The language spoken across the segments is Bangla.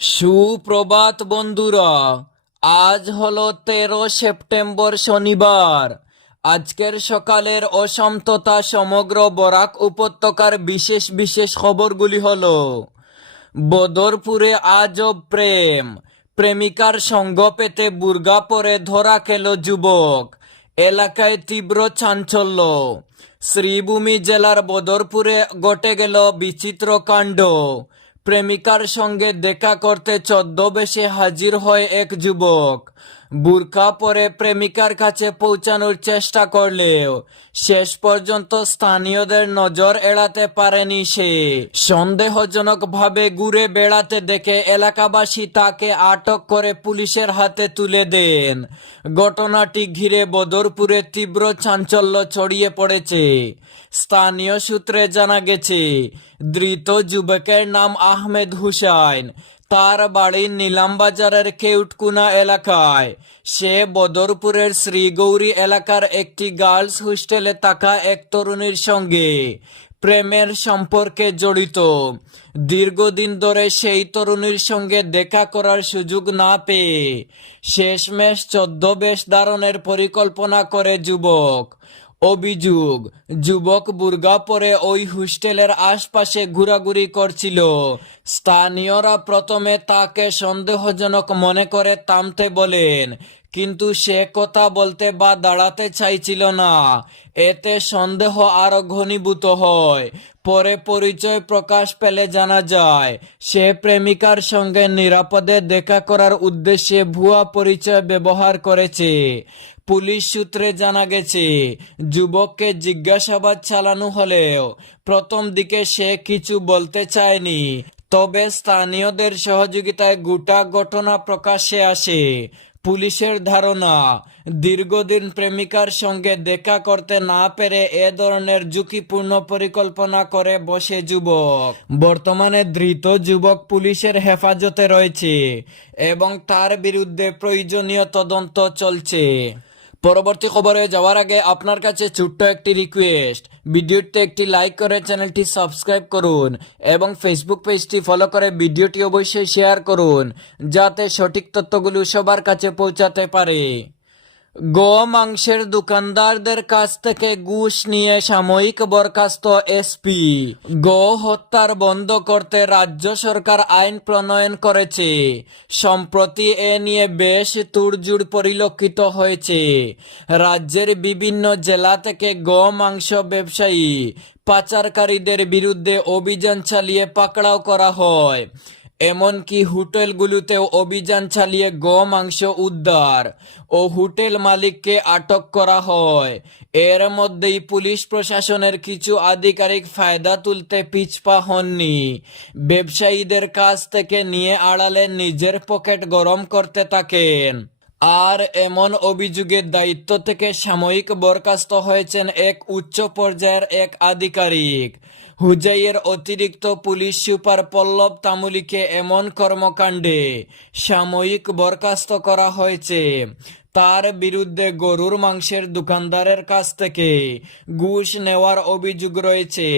সুপ্রভাত বন্ধুরা, আজ হলো তেরো সেপ্টেম্বর শনিবার। আজকের সকালের অসম সমগ্র বরাক উপত্যকার বিশেষ বিশেষ খবরগুলি হল, বদরপুরে আজব প্রেম, প্রেমিকার সঙ্গ পেতে বুর্গা পরে ধরা খেল যুবক, এলাকায় তীব্র চাঞ্চল্য। শ্রীভূমি জেলার বদরপুরে ঘটে গেল বিচিত্র কাণ্ড। প্রেমিকার সঙ্গে দেখা করতে ছদ্মবেশে হাজির হয় এক যুবক। বুরকা পরে প্রেমিকার কাছে পৌঁছানোর চেষ্টা করলেও শেষ পর্যন্ত স্থানীয়দের নজর এড়াতে পারেনি সে। সন্দেহজনক ভাবে ঘুরে বেড়াতে দেখে এলাকাবাসী তাকে আটক করে পুলিশের হাতে তুলে দেন। ঘটনাটি ঘিরে বদরপুরে তীব্র চাঞ্চল্য ছড়িয়ে পড়েছে। স্থানীয় সূত্রে জানা গেছে, ধৃত যুবকের নাম আহমেদ হুসাইন। তার বাড়ি নিলামবাজারের কেউটকুনা এলাকায়। সে বদরপুরের শ্রীগৌরী এলাকার একটি গার্লস হোস্টেলে থাকা এক তরুণীর সঙ্গে প্রেমের সম্পর্কে জড়িত। দীর্ঘদিন ধরে সেই তরুণীর সঙ্গে দেখা করার সুযোগ না পেয়ে শেষমেশ চোদ্দ বেশ ধারণের পরিকল্পনা করে যুবক। অভিযোগ, যুবক বুর্গা পরে ওই হোস্টেলের আশপাশে ঘোরাঘুরি করছিল। স্থানীয়রা প্রথমে তাকে সন্দেহজনক মনে করে থামতে বলেন কিন্তু সে কথা বলতে বা দাঁড়াতে চাইছিল না। এতে সন্দেহ আরও ঘনীভূত হয়। পরে পরিচয় প্রকাশ পেলে জানা যায়, সে প্রেমিকার সঙ্গে নিরাপদে দেখা করার উদ্দেশ্যে ভুয়া পরিচয় ব্যবহার করেছে। পুলিশ সূত্রে জানা গেছে, যুবককে জিজ্ঞাসাবাদ চালানো হলেও প্রথম দিকে সে কিছু বলতে চায়নি। তবে স্থানীয়দের সহযোগিতায় গোটা ঘটনা প্রকাশ্যে আসে। পুলিশের ধারণা, দীর্ঘদিন প্রেমিকার সঙ্গে দেখা করতে না পেরে এ ধরনের ঝুঁকিপূর্ণ পরিকল্পনা করে বসে যুবক। বর্তমানে ধৃত যুবক পুলিশের হেফাজতে রয়েছে এবং তার বিরুদ্ধে প্রয়োজনীয় তদন্ত চলছে। পরবর্তী খবরে যাওয়ার আগে আপনার কাছে ছোট্ট একটি রিকোয়েস্ট ভিডিওটি একটি লাইক করে চ্যানেলটি সাবস্ক্রাইব করুন এবং ফেসবুক পেজটি ফলো করে ভিডিওটি অবশ্যই শেয়ার করুন, যাতে সঠিক তথ্যগুলো সবার কাছে পৌঁছাতে পারে। গো মাংসের দোকানদারদের কাছ থেকে ঘুষ নিয়ে সাময়িক বরখাস্ত এসপি। গো হত্যার বন্ধ করতে রাজ্য সরকার আইন প্রণয়ন করেছে। সম্প্রতি এ নিয়ে বেশ তুড়জুড় পরিলক্ষিত হয়েছে। রাজ্যের বিভিন্ন জেলা থেকে গো মাংস ব্যবসায়ী, পাচারকারীদের বিরুদ্ধে অভিযান চালিয়ে পাকড়াও করা হয়। এমনকি হোটেলগুলোতেও অভিযান চালিয়ে গো মাংস উদ্ধার ও হোটেল মালিককে আটক করা হয়। এর মধ্যেই পুলিশ প্রশাসনের কিছু আধিকারিক ফায়দা তুলতে পিছপা হননি। ব্যবসায়ীদের কাছ থেকে নিয়ে আড়ালে নিজের পকেট গরম করতে থাকেন। আর এমন অভিযোগের দায়িত্ব থেকে সাময়িক বরখাস্ত হয়েছেন এক উচ্চ পর্যায়ের এক আধিকারিক। হুজাইয়ের অতিরিক্ত পুলিশ সুপার পল্লব তামুলিকে এমন কর্মকাণ্ডে সাময়িক বরখাস্ত করা হয়েছে। তার বিরুদ্ধে গরুর মাংসের দোকানদারের কাছ থেকে ঘুষ নেওয়ার অভিযোগ রয়েছে।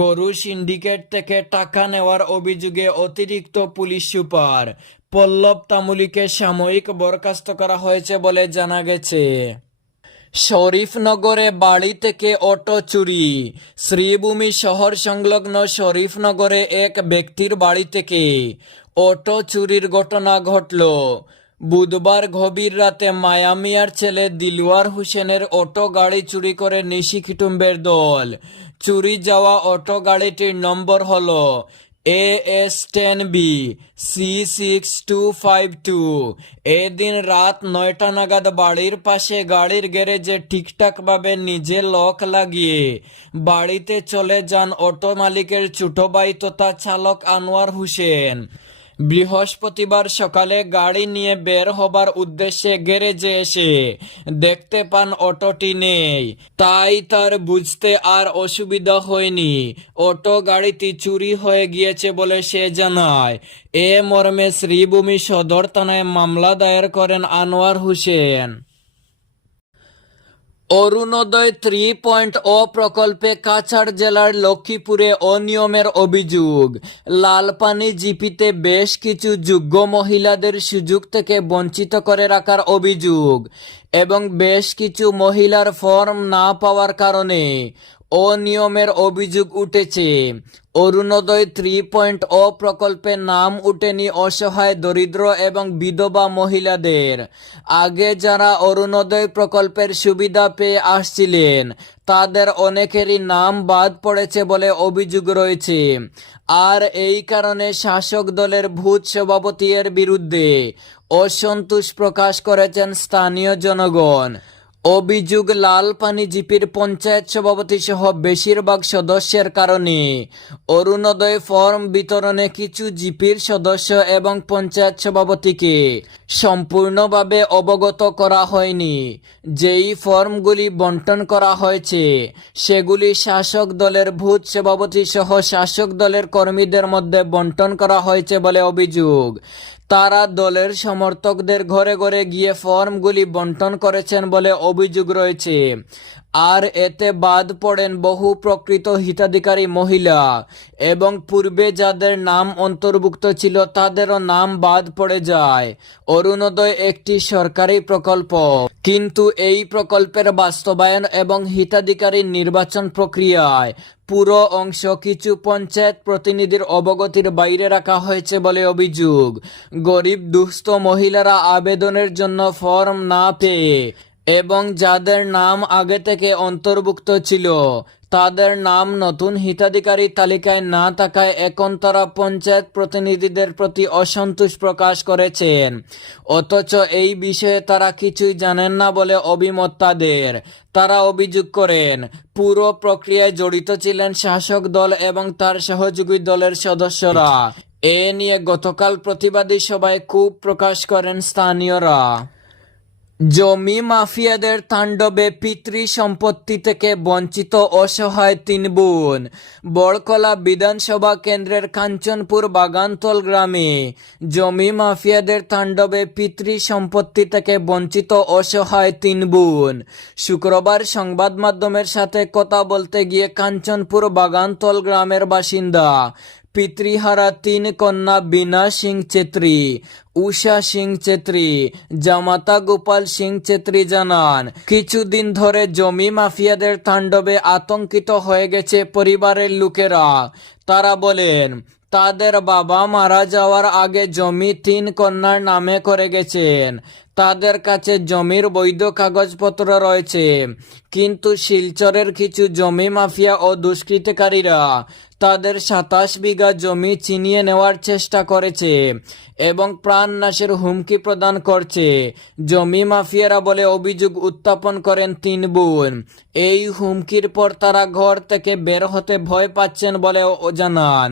গরু সিন্ডিকেট থেকে টাকা নেওয়ার অভিযোগে অতিরিক্ত পুলিশ সুপার পল্লব তামুলিকে সাময়িক বরখাস্ত করা হয়েছে বলে জানা গেছে। শরীফনগরে বাড়ি থেকে অটো চুরি। শ্রীভূমি শহর সংলগ্ন শরীফনগরে এক ব্যক্তির বাড়ি থেকে অটো চুরির ঘটনা ঘটল। বুধবার গভীর রাতে মায়ামিয়ার ছেলে দিলওয়ার হোসেনের অটো গাড়ি চুরি করে নিশি কুটুম্বের দল। চুরি যাওয়া অটো গাড়িটির নম্বর হলো S ten B C six two five two এদিন রাত নয়টা নাগাদ বাড়ির পাশে গাড়ির গ্যারেজে ঠিকঠাকভাবে নিজে লক লাগিয়ে বাড়িতে চলে যান অটো মালিকের ছোট ভাই তথা চালক আনোয়ার হোসেন। বৃহস্পতিবার সকালে গাড়ি নিয়ে বের হবার উদ্দেশ্যে গ্যারেজে এসে দেখতে পান অটোটি নেই। তাই তার বুঝতে আর অসুবিধা হয়নি। অটো গাড়িটি চুরি হয়ে গিয়েছে বলে সে জানায়। এ মর্মে শ্রীভূমি সদর থানায় মামলা দায়ের করেন Anwar Hossain. Orunodoi three point O প্রকল্পে কাছাড় জেলার লক্ষ্মীপুরে অনিয়মের অভিযোগ। লালপানি জিপিতে বেশ কিছু যোগ্য মহিলাদের সুযোগ থেকে বঞ্চিত করে রাখার অভিযোগ এবং বেশ কিছু মহিলার ফর্ম না পাওয়ার কারণে অনিয়মের অভিযোগ উঠেছে। অরুণোদয় থ্রি পয়েন্ট ও প্রকল্পে নাম উঠেনি অসহায় দরিদ্র এবং বিধবা মহিলাদের। আগে যারা অরুণোদয় প্রকল্পের সুবিধা পেয়ে আসছিলেন, তাদের অনেকেরই নাম বাদ পড়েছে বলে অভিযোগ রয়েছে। আর এই কারণে শাসক দলের ভূত সভাপতি এর বিরুদ্ধে অসন্তোষ প্রকাশ করেছেন স্থানীয় জনগণ। অভিযোগ, লালপানি জিপির পঞ্চায়েত সভাপতি সহ বেশিরভাগ সদস্যের কারণে। অরুণোদয় ফর্ম বিতরণে কিছু জিপির সদস্য এবং পঞ্চায়েত সভাপতিকে সম্পূর্ণভাবে অবগত করা হয়নি। যেই ফর্মগুলি বন্টন করা হয়েছে, সেগুলি শাসক দলের ভূত সভাপতি সহ শাসক দলের কর্মীদের মধ্যে বন্টন করা হয়েছে বলে অভিযোগ। তারা দলের সমর্থকদের ঘরে ঘরে গিয়ে ফর্মগুলি বন্টন করেছেন বলে অভিযোগ রয়েছে। আর এতে বাদ পড়েন বহু প্রকৃত হিতাধিকারী মহিলা এবং পূর্বে যাদের নাম অন্তর্ভুক্ত ছিল তাদেরও নাম বাদ পড়ে যায়। অরুণোদয় একটি সরকারি প্রকল্প। কিন্তু এই প্রকল্পের বাস্তবায়ন এবং হিতাধিকারী নির্বাচন প্রক্রিয়ায় পুরো অংশ কিছু পঞ্চায়েত প্রতিনিধির অবগতির বাইরে রাখা হয়েছে বলে অভিযোগ। গরিব দুস্থ মহিলারা আবেদনের জন্য ফর্ম না পেয়ে এবং যাদের নাম আগে থেকে অন্তর্ভুক্ত ছিল, তাদের নাম নতুন হিতাধিকারী তালিকায় না থাকায় এখন তারা পঞ্চায়েত প্রতিনিধিদের প্রতি অসন্তোষ প্রকাশ করেছেন। অথচ এই বিষয়ে তারা কিছুই জানেন না বলে অভিমত তাদের। তারা অভিযোগ করেন, পুরো প্রক্রিয়ায় জড়িত ছিলেন শাসক দল এবং তার সহযোগী দলের সদস্যরা। এ নিয়ে গতকাল প্রতিবাদী সভায় ক্ষোভ প্রকাশ করেন স্থানীয়রা। জমি মাফিয়াদের তাণ্ডবে পিতৃ সম্পত্তি থেকে বঞ্চিত অসহায় তিন বোন। বড়কলা বিধানসভা কেন্দ্রের কাঞ্চনপুর বাগানতল গ্রামে জমি মাফিয়াদের তাণ্ডবে পিতৃ সম্পত্তি থেকে বঞ্চিত অসহায় তিন বোন। শুক্রবার সংবাদ মাধ্যমের সাথে কথা বলতে গিয়ে কাঞ্চনপুর বাগানতল গ্রামের বাসিন্দা পিতৃহারা তিন কন্যা বিনা সিং চেত্রী উষা সিং চেত্রী জামাতা গোপাল সিং চেত্রী জানান, কিছুদিন ধরে জমি মাফিয়াদের তাণ্ডবে আতঙ্কিত হয়ে গেছে পরিবারের লোকেরা। তারা বলেন, তাদের বাবা মারা যাওয়ার আগে জমি তিন কন্যার নামে করে গেছেন। তাদের কাছে জমির বৈধ কাগজপত্র রয়েছে। কিন্তু শিলচরের কিছু জমি মাফিয়া ও দুষ্কৃতকারীরা তাদের সাতাশ বিঘা জমি চিনিয়ে নেওয়ার চেষ্টা করেছে এবং প্রাণনাশের হুমকি প্রদান করছে। জমি মাফিয়ারা বলে অভিযোগ উত্থাপন করেন তিন বোন। এই হুমকির পর তারা ঘর থেকে বের হতে ভয় পাচ্ছেন বলে জানান।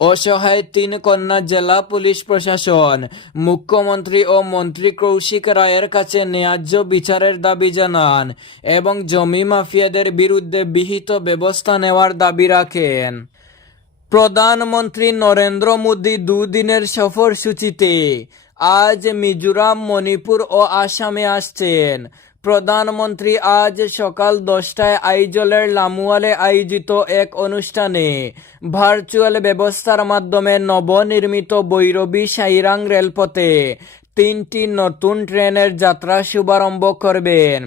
অসহায় তিন কন্যা জেলা পুলিশ প্রশাসন, মুখ্যমন্ত্রী ও মন্ত্রী কৌশিক রায়ের কাছে ন্যায্য বিচারের দাবি জানান এবং জমি মাফিয়াদের বিরুদ্ধে বিহিত ব্যবস্থা নেওয়ার দাবি রাখেন। প্রধানমন্ত্রী নরেন্দ্র মোদী দুদিনের সফর সূচিতে আজ মিজোরাম, মণিপুর ও আসামে আসছেন। প্রধানমন্ত্রী আজ সকাল দশটায় আইজলের লামুয়ালে আয়োজিত এক অনুষ্ঠানে ভার্চুয়াল ব্যবস্থার মাধ্যমে নবনির্মিত বৈরবী সাইরাং রেলপথে তিনটি নতুন ট্রেনের যাত্রা শুভারম্ভ করবেন।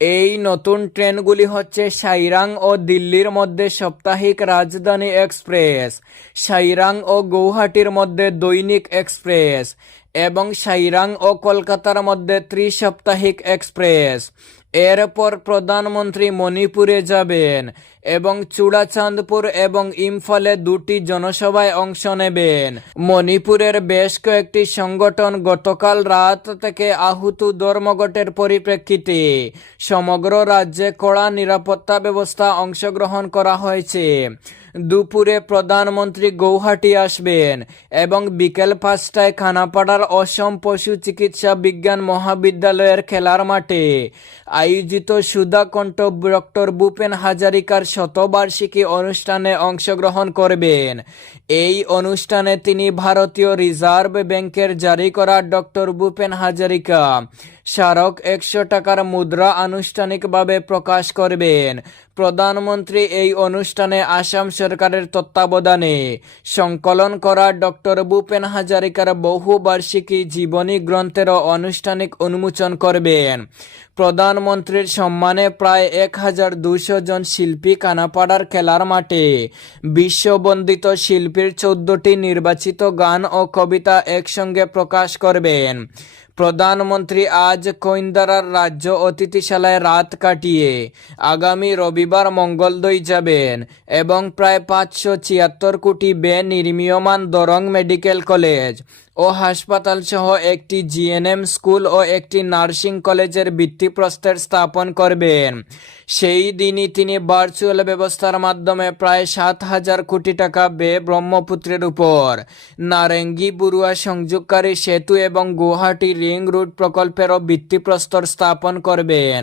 এই নতুন ট্রেনগুলি হচ্ছে সাইরাং ও দিল্লির মধ্যে সাপ্তাহিক রাজধানী এক্সপ্রেস, সাইরাং ও গৌহাটির মধ্যে দৈনিক এক্সপ্রেস। এবং সাইরাং ও কলকাতার মধ্যে ত্রিসপ্তাহিক এক্সপ্রেস। এরপর প্রধানমন্ত্রী মণিপুরে যাবেন এবং চূড়াচাঁদপুর এবং ইম্ফলে দুটি জনসভায় অংশ নেবেন। মণিপুরের বেশ কয়েকটি সংগঠন গতকাল রাত থেকে আহুত ধর্মঘটের পরিপ্রেক্ষিতে সমগ্র রাজ্যে কড়া নিরাপত্তা ব্যবস্থা অংশগ্রহণ করা হয়েছে। দুপুরে প্রধানমন্ত্রী গৌহাটি আসবেন এবং বিকেল পাঁচটায় খানাপাড়ার অসম পশু চিকিৎসা বিজ্ঞান মহাবিদ্যালয়ের খেলার মাঠে। আয়োজিত সুধাকণ্ঠ ডক্টর ভূপেন হাজারিকার শতবার্ষিকী অনুষ্ঠানে অংশগ্রহণ করবেন। এই অনুষ্ঠানে তিনি ভারতীয় রিজার্ভ ব্যাংকের জারি করা ডক্টর ভূপেন হাজারিকা। স্মারক একশো টাকার মুদ্রা আনুষ্ঠানিকভাবে প্রকাশ করবেন। প্রধানমন্ত্রী এই অনুষ্ঠানে আসাম সরকারের তত্ত্বাবধানে সংকলন করা ডক্টর ভূপেন হাজারিকার বহুবার্ষিকী জীবনী গ্রন্থেরও আনুষ্ঠানিক উন্মোচন করবেন। প্রধানমন্ত্রীর সম্মানে প্রায় এক হাজার দুশো জন শিল্পী কানাপাড়ার খেলার মাঠে। বিশ্ববন্দিত শিল্পীর চোদ্দটি নির্বাচিত গান ও কবিতা একসঙ্গে প্রকাশ করবেন। প্রধানমন্ত্রী আজ কৈন্দারার রাজ্য অতিথিশালায় রাত কাটিয়ে আগামী রবিবার মঙ্গলদৈ যাবেন এবং প্রায় পাঁচশো ছিয়াত্তর কোটি ব্যয় নির্মীয়মান দরং মেডিকেল কলেজ ও হাসপাতাল সহ একটি জিএনএম স্কুল ও একটি নার্সিং কলেজের ভিত্তিপ্রস্তর স্থাপন করবেন। সেই দিনই তিনি ভার্চুয়াল ব্যবস্থার মাধ্যমে প্রায় সাত হাজার কোটি টাকা বে ব্রহ্মপুত্রের উপর নারেঙ্গি বুরুয়া সংযোগকারী সেতু এবং গুয়াহাটি রিং রুট প্রকল্পেরও ভিত্তিপ্রস্তর স্থাপন করবেন।